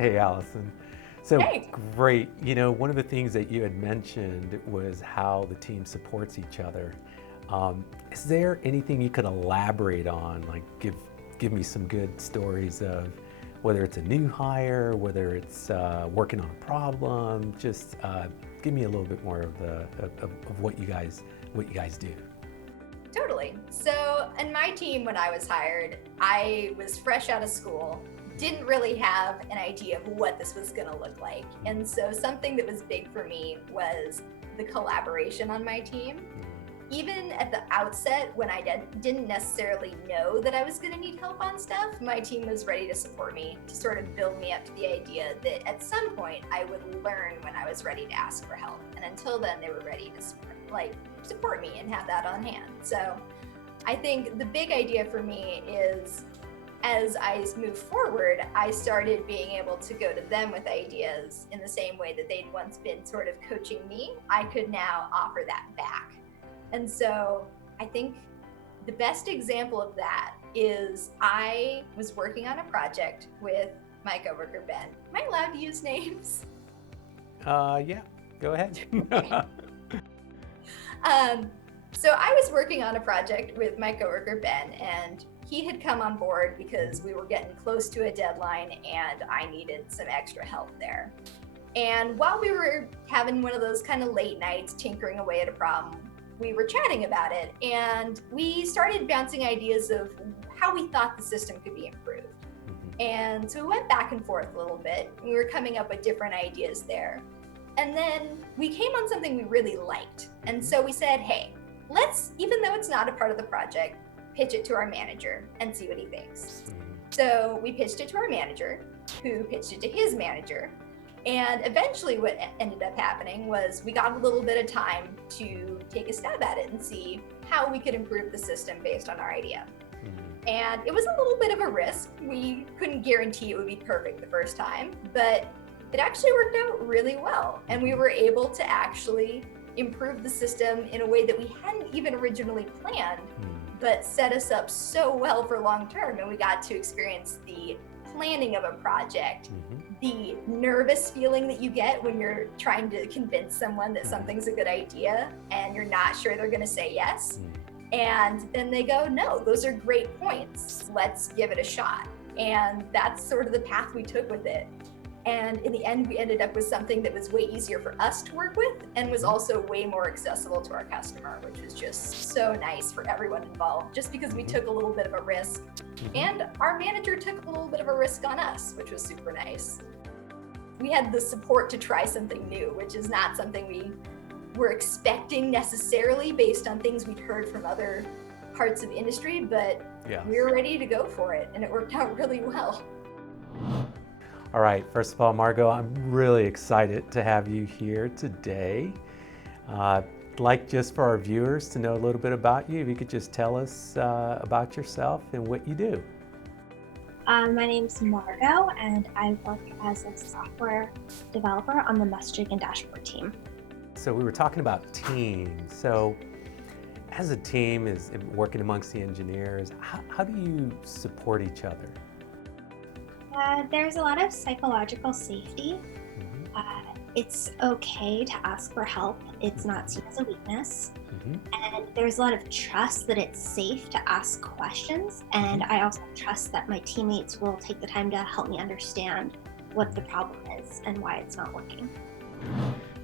Hey, Allison. So Hey. great. One of the things that you had mentioned was how the team supports each other. Is there anything you could elaborate on? Like, give me some good stories of whether it's a new hire, whether it's working on a problem. Just give me a little bit more of what you guys do. Totally. So, in my team, when I was hired, I was fresh out of school, didn't really have an idea of what this was going to look like. And so, something that was big for me was the collaboration on my team. Even at the outset, when I didn't necessarily know that I was going to need help on stuff, my team was ready to support me, to sort of build me up to the idea that at some point I would learn when I was ready to ask for help. And until then, they were ready to support me and have that on hand. So I think the big idea for me is, as I moved forward, I started being able to go to them with ideas in the same way that they'd once been sort of coaching me. I could now offer that back. And so I think the best example of that is I was working on a project with my coworker, Ben. Am I allowed to use names? Yeah, go ahead. So I was working on a project with my coworker, Ben, and he had come on board because we were getting close to a deadline and I needed some extra help there. And while we were having one of those kind of late nights tinkering away at a problem, we were chatting about it and we started bouncing ideas of how we thought the system could be improved. And so we went back and forth a little bit. We were coming up with different ideas there. And then we came on something we really liked. And so we said, hey, let's, even though it's not a part of the project, pitch it to our manager and see what he thinks. So we pitched it to our manager, who pitched it to his manager. And eventually what ended up happening was we got a little bit of time to take a stab at it and see how we could improve the system based on our idea. And it was a little bit of a risk. We couldn't guarantee it would be perfect the first time, but it actually worked out really well. And we were able to actually improve the system in a way that we hadn't even originally planned, but set us up so well for long term. And we got to experience the planning of a project, the nervous feeling that you get when you're trying to convince someone that something's a good idea and you're not sure they're going to say yes. And then they go, no, those are great points. Let's give it a shot. And that's sort of the path we took with it. And in the end, we ended up with something that was way easier for us to work with and was also way more accessible to our customer, which was just so nice for everyone involved, just because we took a little bit of a risk. And our manager took a little bit of a risk on us, which was super nice. We had the support to try something new, which is not something we were expecting necessarily based on things we'd heard from other parts of industry, but we were ready to go for it and it worked out really well. All right, first of all, Margot, I'm really excited to have you here today. I'd like just for our viewers to know a little bit about you, if you could just tell us about yourself and what you do. My name's Margot, and I work as a software developer on the messaging and dashboard team. So we were talking about teams. So as a team is working amongst the engineers, how do you support each other? There's a lot of psychological safety. It's okay to ask for help. It's not seen as a weakness. And there's a lot of trust that it's safe to ask questions. And I also trust that my teammates will take the time to help me understand what the problem is and why it's not working.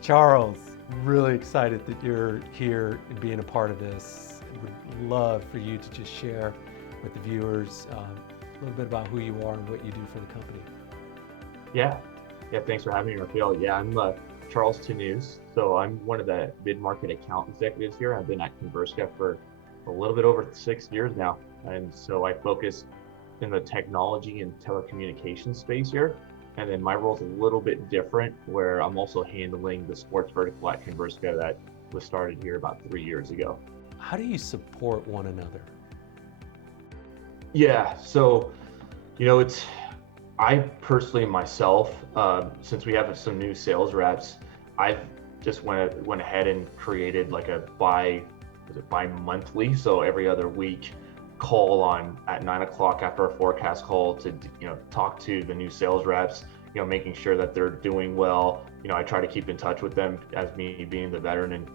Charles, really excited that you're here and being a part of this. Would love for you to just share with the viewers a little bit about who you are and what you do for the company. Yeah, thanks for having me, Raphael. Yeah, I'm Charles Tenews. So I'm one of the mid-market account executives here. I've been at Conversica for a little bit over 6 years now. And so I focus in the technology and telecommunications space here. And then my role is a little bit different, where I'm also handling the sports vertical at Conversica that was started here about 3 years ago. How do you support one another? Yeah, so, I personally myself, since we have some new sales reps, I've just went ahead and created like a bi-monthly, so every other week call at 9 o'clock after our forecast call to talk to the new sales reps, making sure that they're doing well. I try to keep in touch with them as me being the veteran, and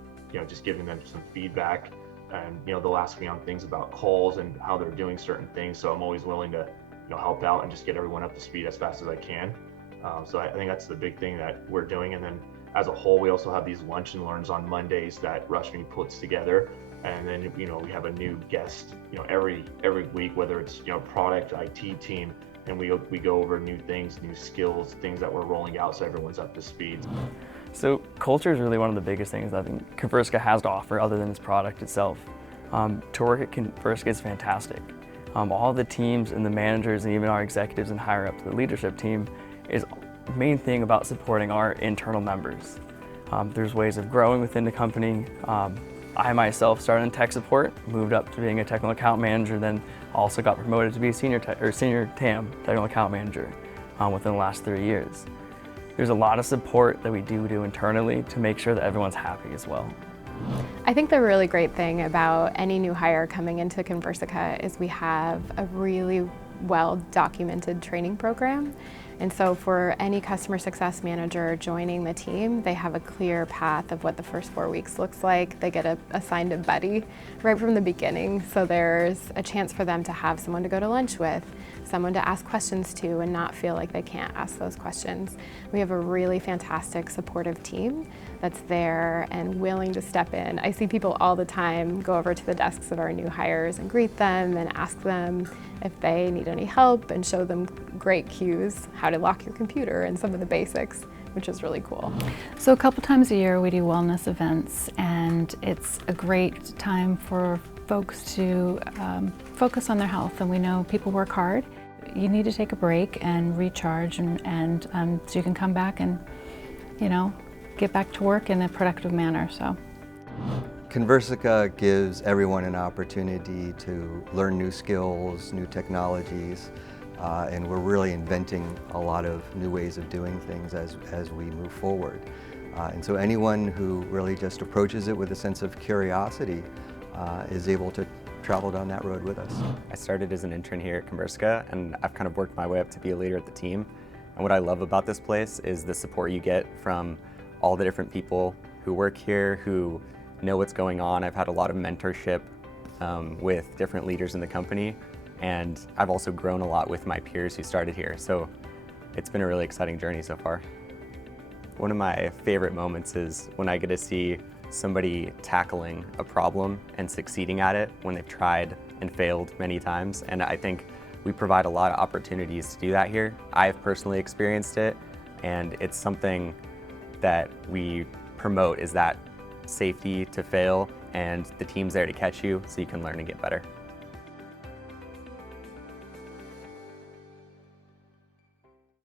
just giving them some feedback, and they'll ask me on things about calls and how they're doing certain things. So I'm always willing to help out and just get everyone up to speed as fast as I can. So I think that's the big thing that we're doing. And then as a whole, we also have these lunch and learns on Mondays that Rushme puts together. And then, we have a new guest, every week, whether it's, product, IT team, and we go over new things, new skills, things that we're rolling out so everyone's up to speed. So culture is really one of the biggest things I think Conversica has to offer other than its product itself. To work at Conversica is fantastic. All the teams and the managers and even our executives and higher up to the leadership team is the main thing about supporting our internal members. There's ways of growing within the company. I myself started in tech support, moved up to being a technical account manager, then also got promoted to be a senior TAM, technical account manager, within the last 3 years. There's a lot of support that we do internally to make sure that everyone's happy as well. I think the really great thing about any new hire coming into Conversica is we have a really well-documented training program. And so for any customer success manager joining the team, they have a clear path of what the first 4 weeks looks like. They get assigned a buddy right from the beginning. So there's a chance for them to have someone to go to lunch with, someone to ask questions to and not feel like they can't ask those questions. We have a really fantastic supportive team that's there and willing to step in. I see people all the time go over to the desks of our new hires and greet them and ask them if they need any help and show them great cues, how to lock your computer and some of the basics, which is really cool. So a couple times a year we do wellness events, and it's a great time for folks to focus on their health. And we know people work hard. You need to take a break and recharge, and so you can come back and get back to work in a productive manner. So Conversica gives everyone an opportunity to learn new skills, new technologies, and we're really inventing a lot of new ways of doing things as we move forward. And so anyone who really just approaches it with a sense of curiosity is able to travel down that road with us. I started as an intern here at Conversica, and I've kind of worked my way up to be a leader at the team. And what I love about this place is the support you get from all the different people who work here, who know what's going on. I've had a lot of mentorship with different leaders in the company, and I've also grown a lot with my peers who started here. So it's been a really exciting journey so far. One of my favorite moments is when I get to see somebody tackling a problem and succeeding at it when they've tried and failed many times. And I think we provide a lot of opportunities to do that here. I've personally experienced it, and it's something that we promote, is that safety to fail, and the team's there to catch you so you can learn and get better.